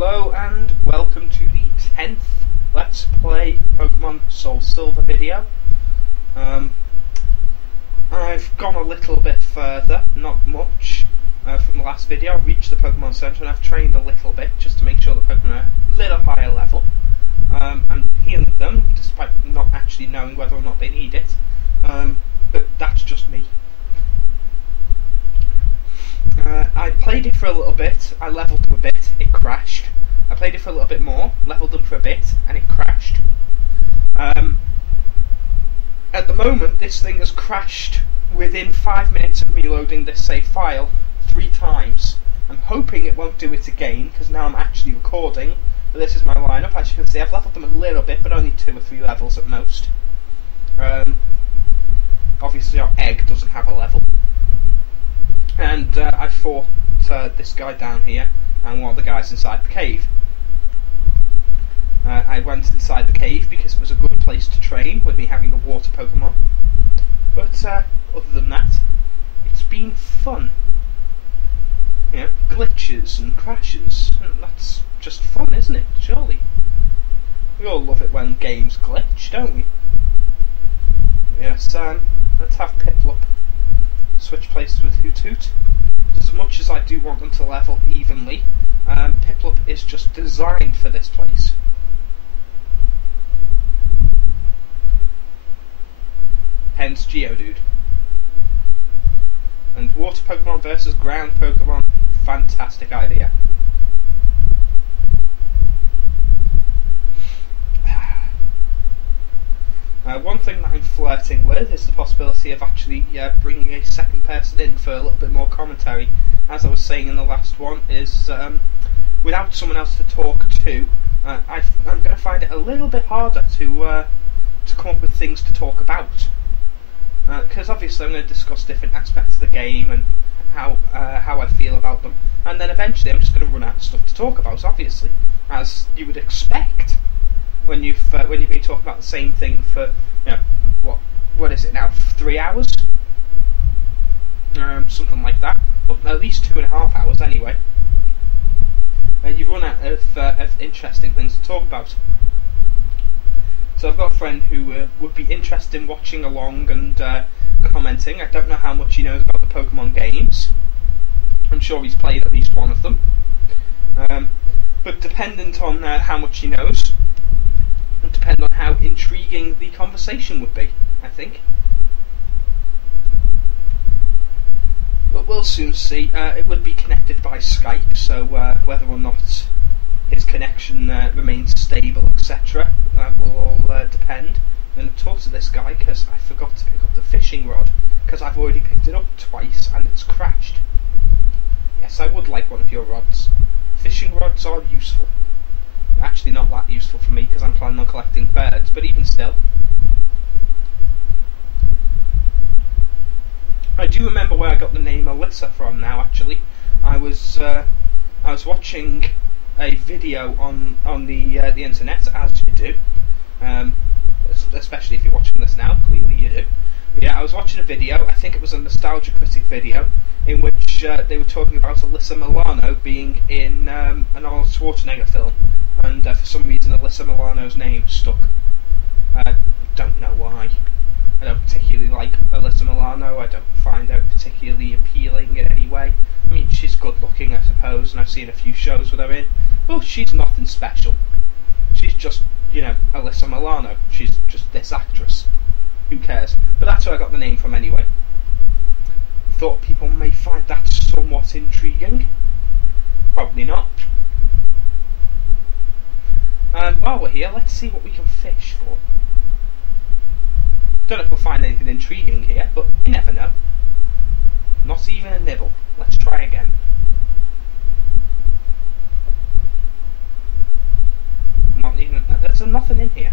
Hello and welcome to the 10th Let's Play Pokemon Soul Silver video. I've gone a little bit further, not much, from the last video. I've reached the Pokemon Center and I've trained a little bit just to make sure the Pokemon are a little higher level. I'm healing them despite not actually knowing whether or not they need it, but that's just me. I played it for a little bit, I leveled them a bit, it crashed. I played it for a little bit more, leveled them for a bit, and it crashed. At the moment, this thing has crashed within 5 minutes of me loading this save file 3 times. I'm hoping it won't do it again, because now I'm actually recording, but this is my lineup. As you can see, I've leveled them a little bit, but only 2 or 3 levels at most. Obviously our egg doesn't have a level. And I fought this guy down here and one of the guys inside the cave. I went inside the cave because it was a good place to train with me having a water Pokemon. But other than that, it's been fun. You know, glitches and crashes, and that's just fun, isn't it? Surely. We all love it when games glitch, don't we? Yes, let's have Piplup switch places with Hoot Hoot. As much as I do want them to level evenly, Piplup is just designed for this place. Hence Geodude. And water Pokemon versus ground Pokemon, fantastic idea. One thing that I'm flirting with is the possibility of actually bringing a second person in for a little bit more commentary. As I was saying in the last one, is without someone else to talk to, I'm going to find it a little bit harder to come up with things to talk about. Because obviously I'm going to discuss different aspects of the game and how I feel about them, and then eventually I'm just going to run out of stuff to talk about, obviously, as you would expect. When you've been talking about the same thing for, you know, what is it now, 3 hours, something like that, well, at least 2.5 hours anyway. You run out of interesting things to talk about. So I've got a friend who would be interested in watching along and commenting. I don't know how much he knows about the Pokemon games. I'm sure he's played at least one of them. But dependent on how much he knows, and depend on how intriguing the conversation would be, I think. But we'll soon see. It would be connected by Skype, so whether or not his connection remains stable, etc., that will all depend. I'm going to talk to this guy because I forgot to pick up the fishing rod, because I've already picked it up twice and it's crashed. Yes, I would like one of your rods. Fishing rods are useful. Actually not that useful for me because I'm planning on collecting birds, but even still. I do remember where I got the name Alyssa from now, actually. I was watching a video on the internet, as you do, especially if you're watching this now, clearly you do. But yeah, I was watching a video, I think it was a Nostalgia Critic video, in which they were talking about Alyssa Milano being in an Arnold Schwarzenegger film. And for some reason Alyssa Milano's name stuck. I don't know why. I don't particularly like Alyssa Milano. I don't find her particularly appealing in any way. I mean, she's good looking, I suppose, and I've seen a few shows with her in, but she's nothing special. She's just, you know, Alyssa Milano. She's just this actress. Who cares? But that's where I got the name from anyway. Thought people may find that somewhat intriguing. Probably not. And while we're here, let's see what we can fish for. Don't know if we'll find anything intriguing here, but you never know. Not even a nibble. Let's try again. Not even. There's nothing in here.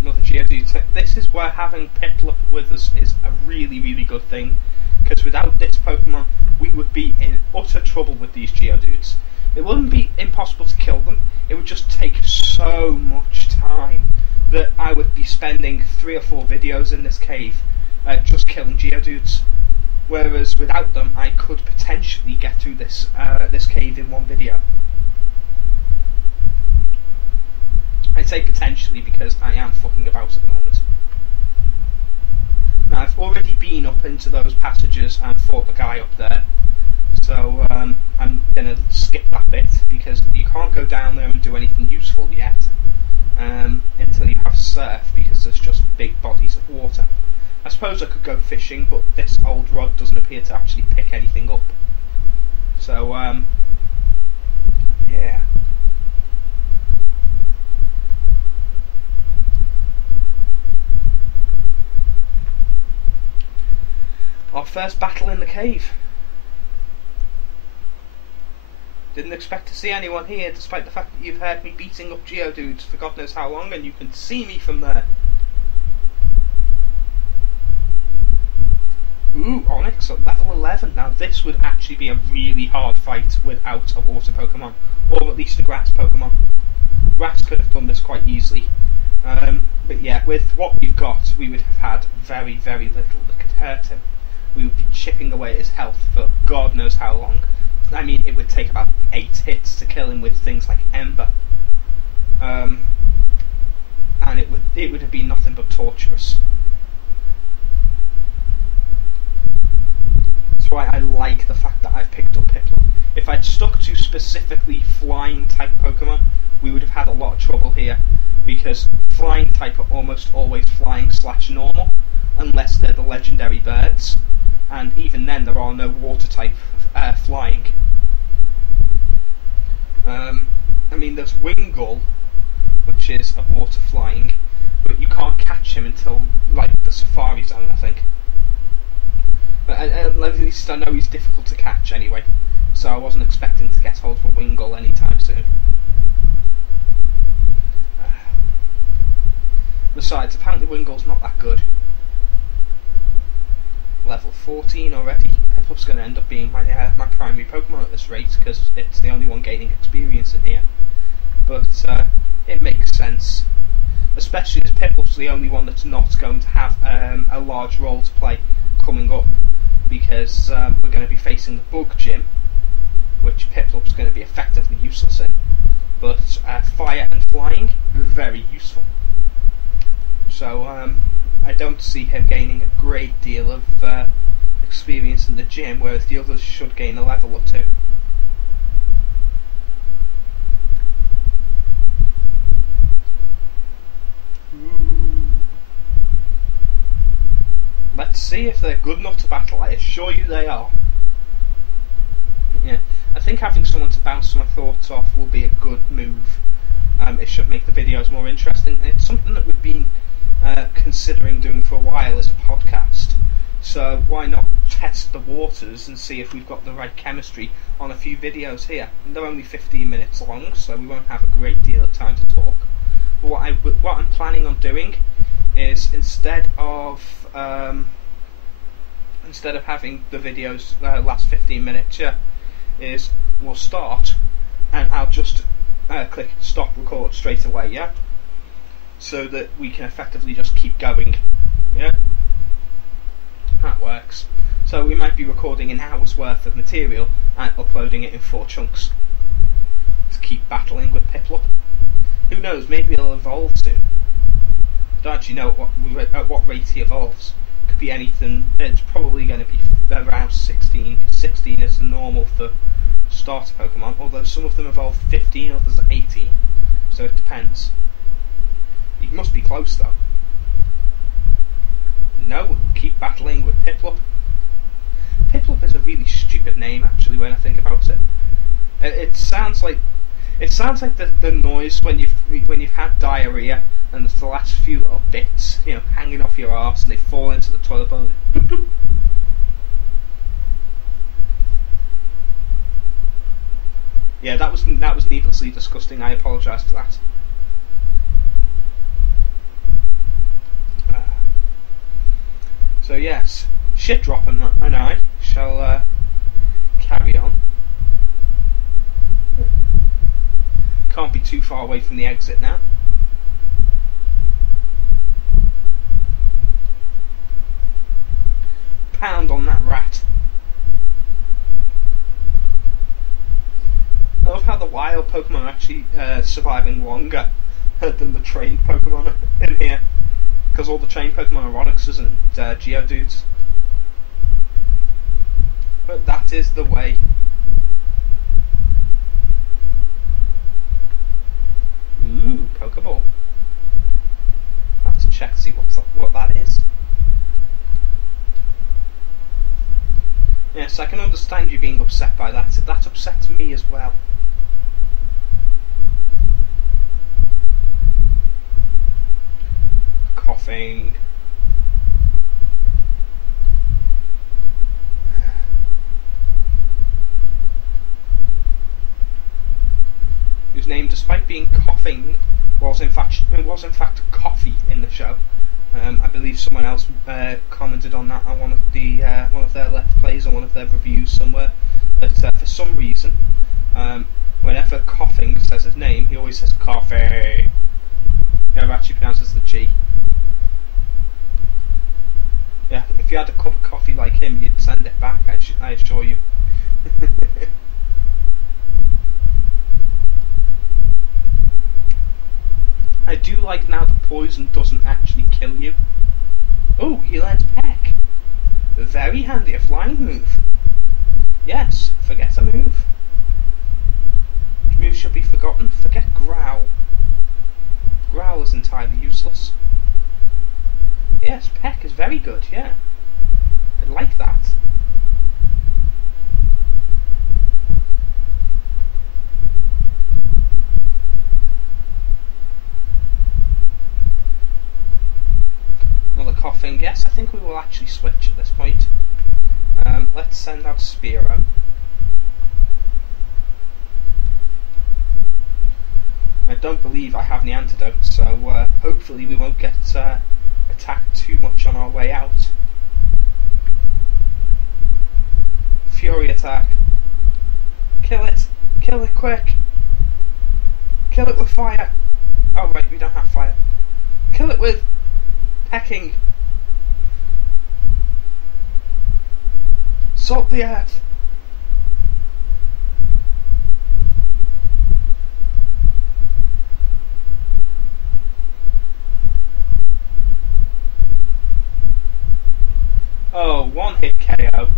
Another Geodude. This is where having Piplup with us is a really, really good thing. Because without this Pokemon, we would be in utter trouble with these Geodudes. It wouldn't be impossible to kill them, it would just take so much time that I would be spending 3 or 4 videos in this cave just killing Geodudes. Whereas without them, I could potentially get through this this cave in one video. I say potentially because I am fucking about at the moment. Now, I've already been up into those passages and fought the guy up there, so I'm going to skip that bit because you can't go down there and do anything useful yet until you have surf, because there's just big bodies of water. I suppose I could go fishing, but this old rod doesn't appear to actually pick anything up. So, yeah. Our first battle in the cave. Didn't expect to see anyone here, despite the fact that you've heard me beating up Geodudes for God knows how long, and you can see me from there. Ooh, Onyx at level 11. Now this would actually be a really hard fight without a water Pokemon, or at least a grass Pokemon. Grass could have done this quite easily. But yeah, with what we've got, we would have had very, very little that could hurt him. We would be chipping away at his health for God knows how long. I mean, it would take about 8 hits to kill him with things like Ember. And it would have been nothing but torturous. That's why I like the fact that I've picked up Piplup. If I'd stuck to specifically flying type Pokemon, we would have had a lot of trouble here, because flying type are almost always flying / normal, unless they're the legendary birds, and even then there are no water type flying. I mean, there's Wingull, which is a water flying, but you can't catch him until like the Safari Zone, I think. But at least I know he's difficult to catch anyway, so I wasn't expecting to get hold of a Wingull anytime soon. Besides, apparently Wingull's not that good. Level 14 already. Piplup's going to end up being my primary Pokemon at this rate, because it's the only one gaining experience in here. But it makes sense, especially as Piplup's the only one that's not going to have a large role to play coming up, because we're going to be facing the Bug Gym, which Piplup's going to be effectively useless in, but fire and flying, very useful. So I don't see him gaining a great deal of experience in the gym, whereas the others should gain a level or two. Let's see if they're good enough to battle. I assure you they are. Yeah, I think having someone to bounce my thoughts off will be a good move. It should make the videos more interesting, and it's something that we've been considering doing for a while as a podcast. So why not test the waters and see if we've got the right chemistry on a few videos here. They're only 15 minutes long, so we won't have a great deal of time to talk. But what I'm planning on doing is, instead of having the videos last 15 minutes, is we'll start and I'll just click stop record straight away, so that we can effectively just keep going. That works. So we might be recording an hour's worth of material and uploading it in 4 chunks to keep battling with Piplup. Who knows, maybe he'll evolve soon. Don't actually know at what rate he evolves. Could be anything. It's probably going to be around 16. 16 is the normal for starter Pokemon, although some of them evolve 15, others are 18. So it depends. He must be close though. No, we'll keep battling with Piplup. Piplup is a really stupid name, actually, when I think about it. It sounds like the noise when you've had diarrhea and there's the last few little bits, hanging off your arse, and they fall into the toilet bowl. Yeah, that was needlessly disgusting. I apologise for that. So yes, shit drop and I shall carry on. Can't be too far away from the exit now. pound on that rat. I love how the wild Pokemon are actually surviving longer than the trained Pokemon in here, because all the trained Pokemon are Onixes and Geodudes. But that is the way. Ooh, Pokeball. I have to check to see what that is. Yes, I can understand you being upset by that. That upsets me as well. Coughing. Whose name, despite being coughing, was in fact coffee in the show. I believe someone else commented on that on one of their Let's Plays or one of their reviews somewhere, that for some reason, whenever coughing says his name, he always says coffee. He never actually pronounces the G. Yeah, if you had a cup of coffee like him, you'd send it back, I assure you. I do like now that poison doesn't actually kill you. Oh, he learned Peck. Very handy, a flying move. Yes, forget a move. Which move should be forgotten? Forget Growl. Growl is entirely useless. Yes, Peck is very good, yeah. I like that. Another coughing. Yes, I think we will actually switch at this point. Let's send out Spearow. I don't believe I have any antidotes, so hopefully we won't get attacked too much on our way out. Fury attack. Kill it! Kill it quick! Kill it with fire! Oh right, we don't have fire. Kill it with pecking. Salt the earth. Oh, one hit KO.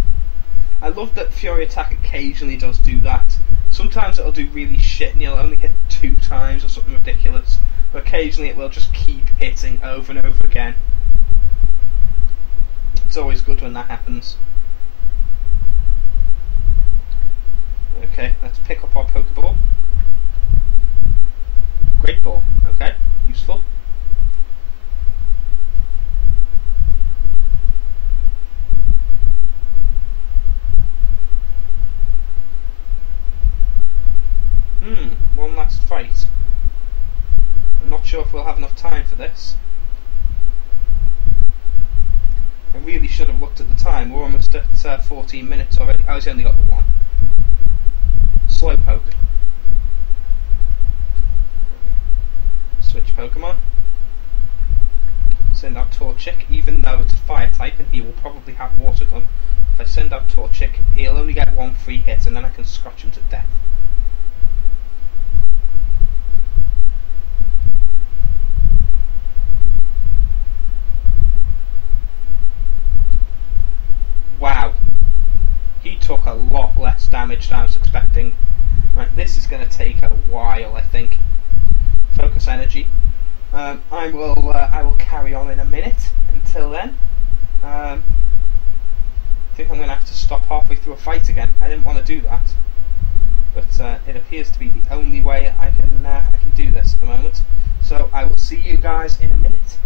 I love that Fury Attack occasionally does do that. Sometimes it'll do really shit and you'll only hit 2 times or something ridiculous. But occasionally it will just keep hitting over and over again. It's always good when that happens. Okay, let's pick up our Pokeball. Great Ball, okay, useful. One last fight. I'm not sure if we'll have enough time for this. I really should have looked at the time. We're almost at 14 minutes already. Oh, he's only got the one. Slowpoke. Switch Pokemon. Send out Torchic, even though it's a fire type and he will probably have Water Gun. If I send out Torchic, he'll only get 1 free hit and then I can scratch him to death. Wow, he took a lot less damage than I was expecting. Right, this is going to take a while, I think. Focus energy. I will carry on in a minute. Until then, I think I'm going to have to stop halfway through a fight again. I didn't want to do that, but it appears to be the only way I can do this at the moment. So I will see you guys in a minute.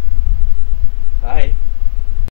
Bye.